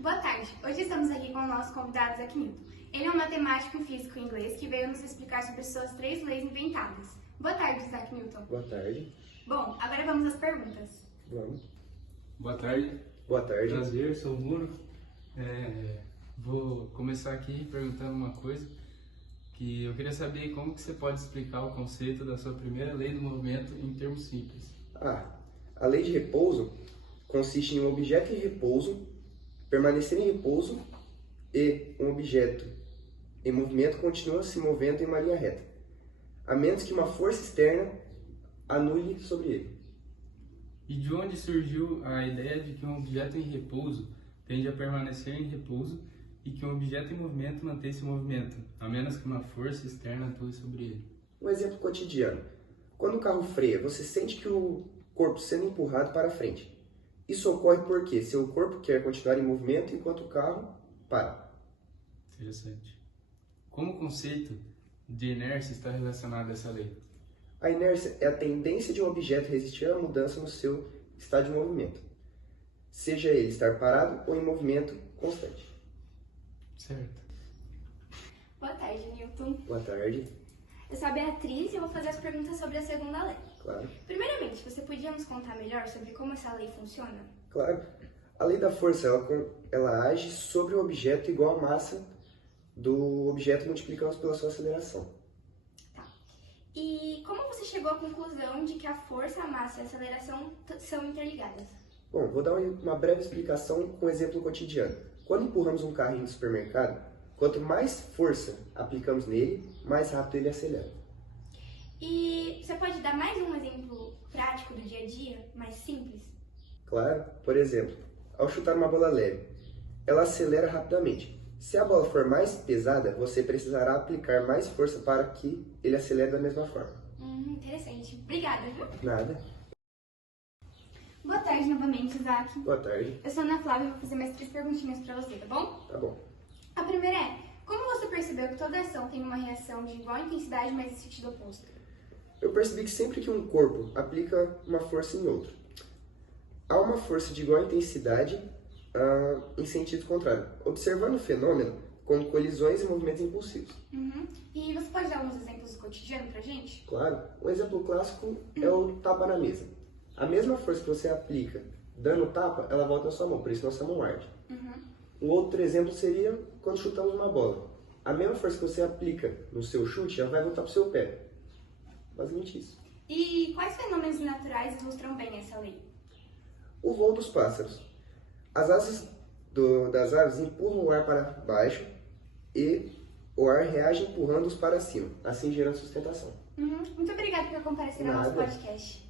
Boa tarde. Hoje estamos aqui com o nosso convidado Isaac Newton. Ele é um matemático e físico inglês que veio nos explicar sobre suas 3 leis inventadas. Boa tarde, Isaac Newton. Boa tarde. Bom, agora vamos às perguntas. Vamos. Boa tarde. Boa tarde. Prazer, sou o Muro. Vou começar aqui perguntando uma coisa, que eu queria saber como que você pode explicar o conceito da sua primeira lei do movimento em termos simples. A lei de repouso consiste em um objeto em repouso permanecer em repouso e um objeto em movimento continua se movendo em uma linha reta, a menos que uma força externa anule sobre ele. E de onde surgiu a ideia de que um objeto em repouso tende a permanecer em repouso e que um objeto em movimento mantém esse movimento, a menos que uma força externa atue sobre ele? Um exemplo cotidiano. Quando o carro freia, você sente que o corpo sendo empurrado para frente. Isso ocorre porque seu corpo quer continuar em movimento enquanto o carro para. Interessante. Como o conceito de inércia está relacionado a essa lei? A inércia é a tendência de um objeto resistir à mudança no seu estado de movimento, seja ele estar parado ou em movimento constante. Certo. Boa tarde, Newton. Boa tarde. Eu sou a Beatriz e eu vou fazer as perguntas sobre a segunda lei. Claro. Primeiramente, você podia nos contar melhor sobre como essa lei funciona? Claro. A lei da força, ela age sobre o objeto igual à massa do objeto multiplicando pela sua aceleração. Tá. E como você chegou à conclusão de que a força, a massa e a aceleração são interligadas? Bom, vou dar uma breve explicação com um exemplo cotidiano. Quando empurramos um carrinho no supermercado, quanto mais força aplicamos nele, mais rápido ele acelera. E você pode dar mais um exemplo prático do dia a dia, mais simples? Claro. Por exemplo, ao chutar uma bola leve, ela acelera rapidamente. Se a bola for mais pesada, você precisará aplicar mais força para que ele acelere da mesma forma. Interessante. Obrigada, viu? Nada. Boa tarde novamente, Isaac. Boa tarde. Eu sou a Ana Flávia e vou fazer mais 3 perguntinhas pra você, tá bom? Tá bom. A primeira é, como você percebeu que toda ação tem uma reação de igual intensidade, mas em sentido oposto? Eu percebi que sempre que um corpo aplica uma força em outro, há uma força de igual intensidade em sentido contrário, observando o fenômeno como colisões e movimentos impulsivos. E você pode dar alguns exemplos do cotidiano pra gente? Claro, um exemplo clássico é o tapa na mesa. A mesma força que você aplica dando o tapa, ela volta na sua mão, por isso nossa mão arde. Um outro exemplo seria quando chutamos uma bola. A mesma força que você aplica no seu chute, ela vai voltar para o seu pé. Basicamente isso. E quais fenômenos naturais ilustram bem essa lei? O voo dos pássaros. As asas das aves empurram o ar para baixo e o ar reage empurrando-os para cima, assim gerando sustentação. Muito obrigada por comparecer ao nosso podcast.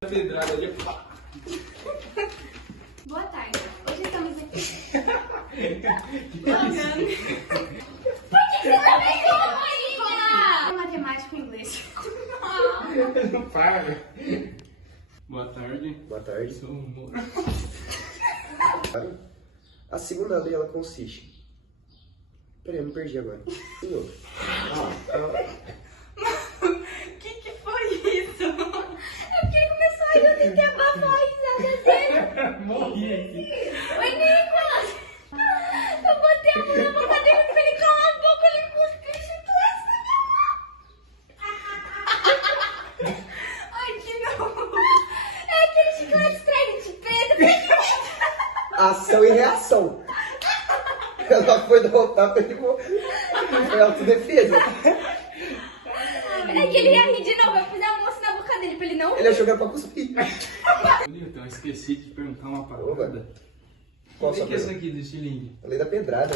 Pedrada ali. Boa tarde. Hoje estamos aqui. Por que você não vem com matemático em inglês? Não para. Boa tarde. Boa tarde. Sou o Muro. A segunda lei, ela consiste... Peraí, eu me perdi agora. De novo. Que foi isso? É porque ele começou a rir, eu tentei abafar a risada dele. Morri aqui. Oi, Nicolas! Eu botei a mão na boca dele e falei, cala a boca, ele cuspiu chiclete na minha mão. Ai, de novo. É aquele chiclete extraído de pedra. Ação e reação. Ela foi dar o tapa e foi autodefesa. É que ele ia rir de novo, eu fiz a moça na boca dele pra ele não rir. Ele achou que era pra cuspir. Newton, eu esqueci de perguntar uma parada. Qual O que sua é isso pergunta? aqui do estilingue? A lei da pedrada.